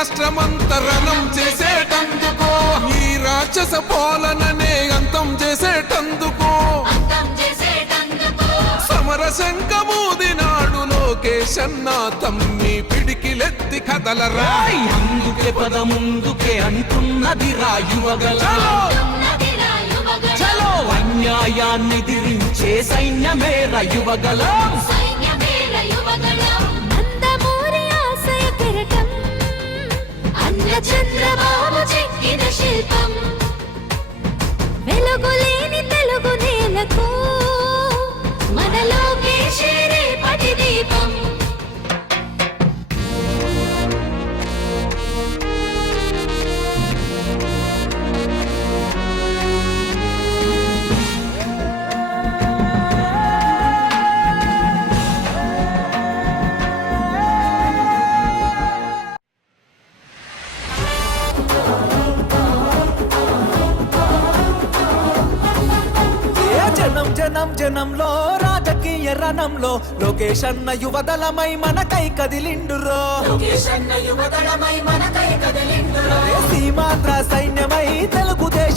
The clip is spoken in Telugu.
రాష్ట్రమంతరణం చేసేటందుకు. ఈ రాక్షస పాలననే అంతం చేసేటందుకు. సమర శంఖమూదినాడు లోకేశన్న తమ్మి పిడికిలెత్తి కదలరా. అందుకే పద ముందుకే అంటున్నది యువగణం చలో. అన్యాయాన్ని దిరించే సైన్యమే రయువగలం సైన్యమేర జనం జనం జనంలో రాజకీయ రణంలో లోకేష్ అన్న యువదళమై మనకై కదిలిండురో. ఏ సీమాంధ్ర సైన్యమై తెలుగుదేశ